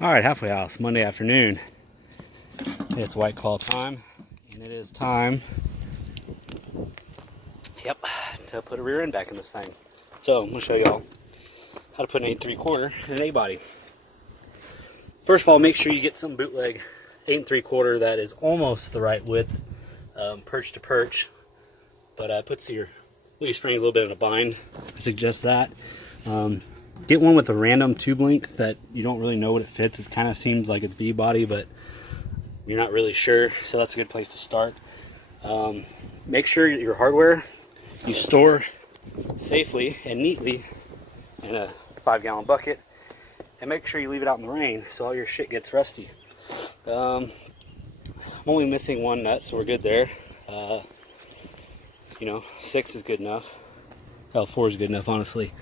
All right, halfway house, Monday afternoon. It's white claw time, and it is time, to put a rear end back in this thing. So I'm gonna show y'all how to put an 8 3/4 in an A-body. First of all, make sure you get some bootleg 8 3/4 that is almost the right width, perch to perch, but puts your leaf spring a little bit in a bind. I suggest that. Get one with a random tube length that you don't really know what it fits. It kind of seems like it's B-body, but you're not really sure, so that's a good place to start. Make sure your hardware you store safely and neatly in a 5-gallon bucket, and make sure you leave it out in the rain so all your shit gets rusty. I'm only missing one nut, so we're good there. 6 is good enough. Hell, 4 is good enough, honestly.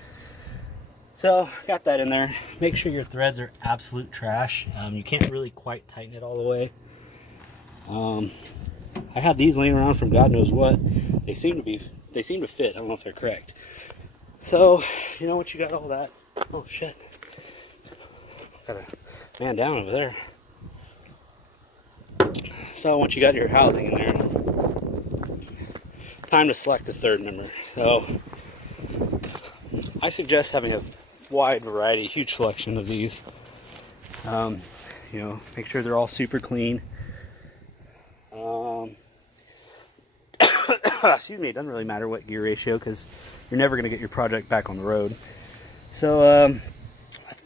So, got that in there. Make sure your threads are absolute trash. You can't really quite tighten it all the way. I had these laying around from God knows what. They seem to fit. I don't know if they're correct. So, once you got all that. Oh shit. Got a man down over there. So once you got your housing in there, time to select the third member. So I suggest having a wide variety, huge selection of these. Make sure they're all super clean. Excuse me, it doesn't really matter what gear ratio because you're never going to get your project back on the road. So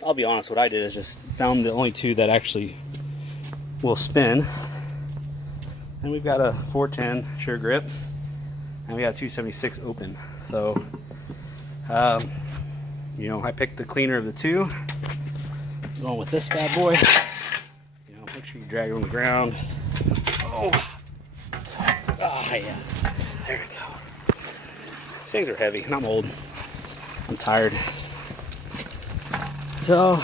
I'll be honest, what I did is just found the only two that actually will spin. And we've got a 410 sure grip, and we got a 276 open. So I picked the cleaner of the two. Going with this bad boy. Make sure you drag it on the ground. Oh yeah. There we go. These things are heavy, and I'm old. I'm tired. So,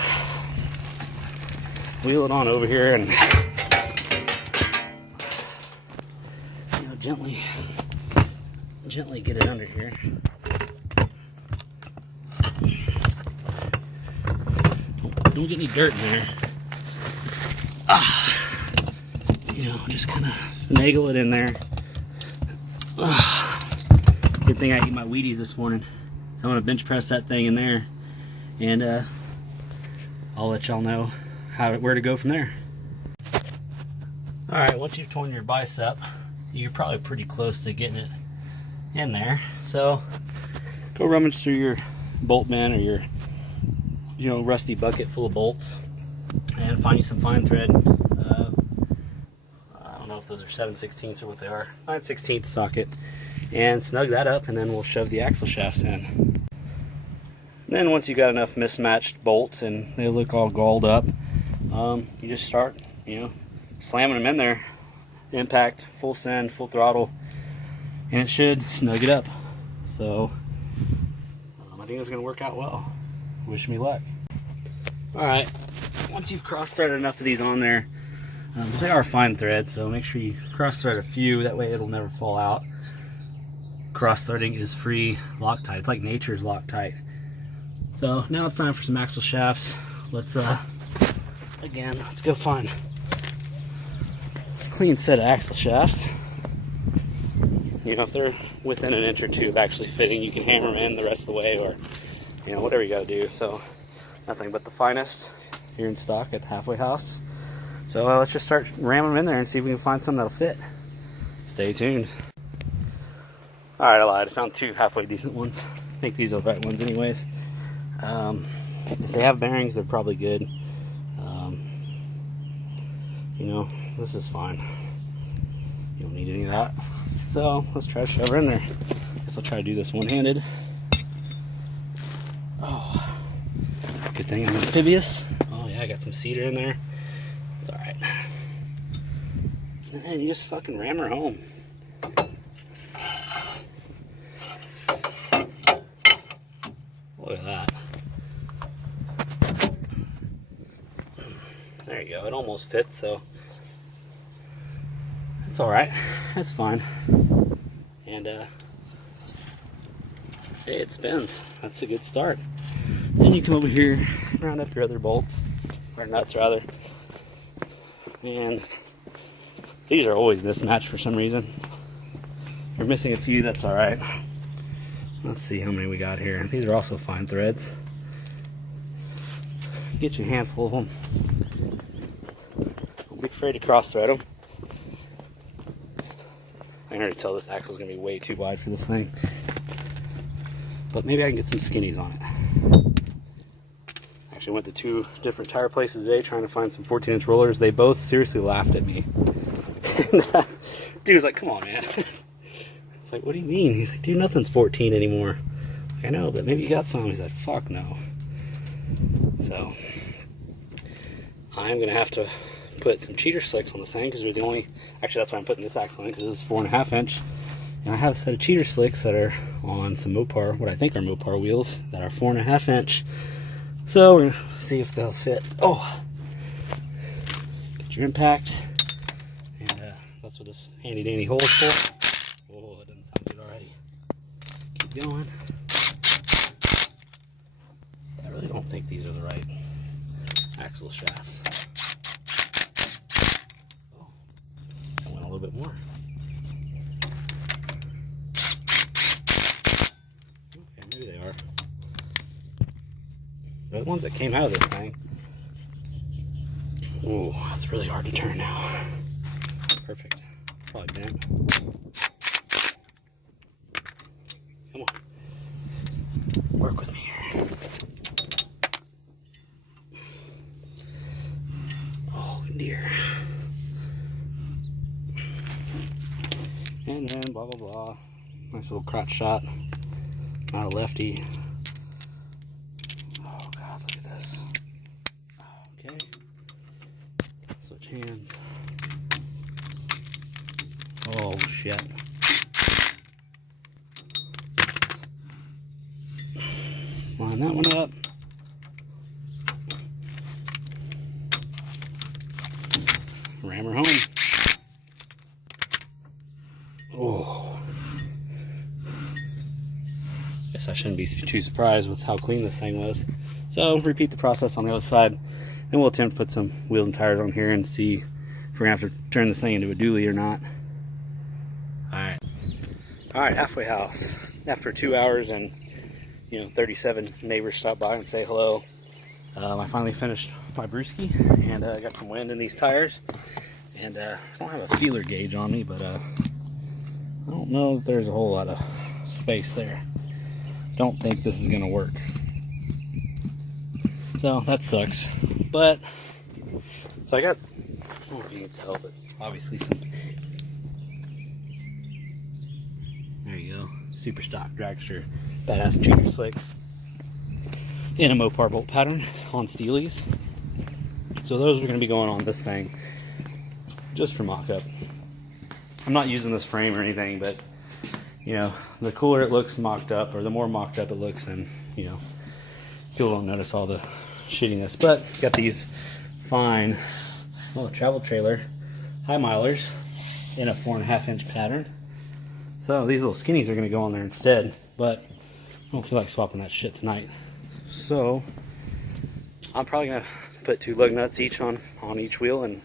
wheel it on over here and gently get it under here. Don't get any dirt in there. Just kind of finagle it in there. Good thing I ate my Wheaties this morning. So I'm gonna bench press that thing in there, and I'll let y'all know where to go from there. All right, once you've torn your bicep, you're probably pretty close to getting it in there. So go rummage through your bolt bin or your rusty bucket full of bolts and find you some fine thread. I don't know if those are 7/16 or what they are. 9/16 socket, and snug that up, and then we'll shove the axle shafts in. Then once you got enough mismatched bolts and they look all galled up, you just start slamming them in there. Impact, full send, full throttle, and it should snug it up. So I think it's going to work out well. Wish me luck. Alright, once you've cross-threaded enough of these on there, because they are fine thread, so make sure you cross-thread a few, that way it'll never fall out. Cross-threading is free Loctite. It's like nature's Loctite. So now it's time for some axle shafts. Let's go find a clean set of axle shafts. If they're within an inch or two of actually fitting, you can hammer them in the rest of the way, or whatever you got to do. So nothing but the finest here in stock at the halfway house. So let's just start ramming them in there and see if we can find some that'll fit. Stay tuned. Alright, I lied. I found two halfway decent ones. I think these are the right ones anyways. If they have bearings, they're probably good. This is fine. You don't need any of that. So let's try to shove her in there. Guess I'll try to do this one-handed. Oh, good thing I'm amphibious. Oh yeah, I got some cedar in there. It's alright. And then you just fucking ram her home. Look at that. There you go. It almost fits, so it's alright. That's fine. And hey, it spins. That's a good start. Then you come over here, round up your other bolt, or nuts rather. And these are always mismatched for some reason. We're missing a few, that's alright. Let's see how many we got here. These are also fine threads. Get you a handful of them. Don't be afraid to cross thread them. I can already tell this axle is going to be way too wide for this thing. But maybe I can get some skinnies on it. Actually went to 2 different tire places today trying to find some 14-inch rollers. They both seriously laughed at me. Dude was like, come on, man. It's like, what do you mean? He's like, dude, nothing's 14 anymore. Like, I know, but maybe you got some. He's like, fuck no. So, I'm going to have to put some cheater slicks on this thing because we're the only... Actually, that's why I'm putting this axle in, because this is 4.5 inch. And I have a set of cheater slicks that are on some Mopar, what I think are Mopar wheels, that are 4.5 inch. So, we're going to see if they'll fit. Oh! Get your impact. And that's what this handy dandy hole is for. Oh, it doesn't sound good already. Keep going. I really don't think these are the right axle shafts. Oh, I went a little bit more. Okay, maybe they are. They're the ones that came out of this thing. Ooh, that's really hard to turn now. Perfect. Probably bent. Come on. Work with me here. Oh, dear. And then blah, blah, blah. Nice little crotch shot. Not a lefty. Oh, God, look at this. Okay. Switch hands. Oh, shit. Line that one up. Ram her home. Oh. Guess I shouldn't be too surprised with how clean this thing was. So, repeat the process on the other side. Then we'll attempt to put some wheels and tires on here and see if we're going to have to turn this thing into a dually or not. Alright. Alright, halfway house. After 2 hours and 37 neighbors stopped by and say hello. I finally finished my brewski and got some wind in these tires. And I don't have a feeler gauge on me, but I don't know if there's a whole lot of space there. Don't think this is going to work. So that sucks. But, so I got, I don't know if you can tell, but obviously some, there you go, super stock dragster badass cheater slicks in a Mopar bolt pattern on Steelies. So those are going to be going on this thing just for mock-up. I'm not using this frame or anything, but the cooler it looks mocked up, or the more mocked up it looks, then people don't notice all the shittiness. But got these fine travel trailer high milers in a 4.5 inch pattern. So these little skinnies are going to go on there instead, but I don't feel like swapping that shit tonight. So I'm probably going to put 2 lug nuts each on each wheel and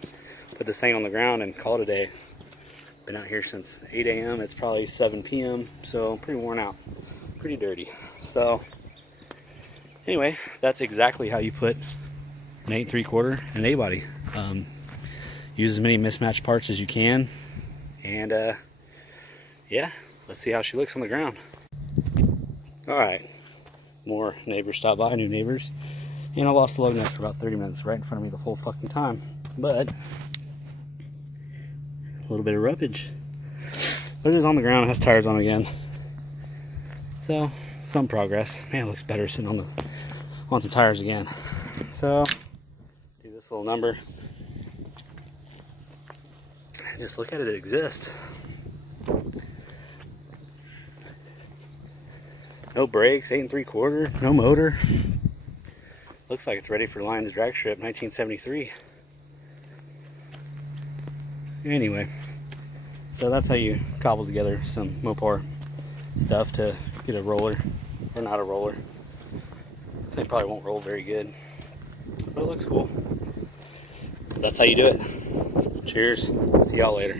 put this thing on the ground and call it a day. Been out here since 8 a.m. It's probably 7 p.m. So pretty worn out, pretty dirty. So anyway, that's exactly how you put an 8 3/4 and an A-body. Use as many mismatched parts as you can, and yeah, let's see how she looks on the ground. Alright, more neighbors stopped by, new neighbors, and I lost the lug nut for about 30 minutes right in front of me the whole fucking time. But a little bit of roughage, but it is on the ground. It has tires on again, so some progress. Man, it looks better sitting on some tires again. So do this little number and just look at it exist. No brakes, 8 3/4, no motor. Looks like it's ready for Lions drag strip 1973. Anyway, so that's how you cobble together some Mopar stuff to get a roller, or not a roller. This thing probably won't roll very good, but it looks cool. that's how you do it. Cheers. See y'all later.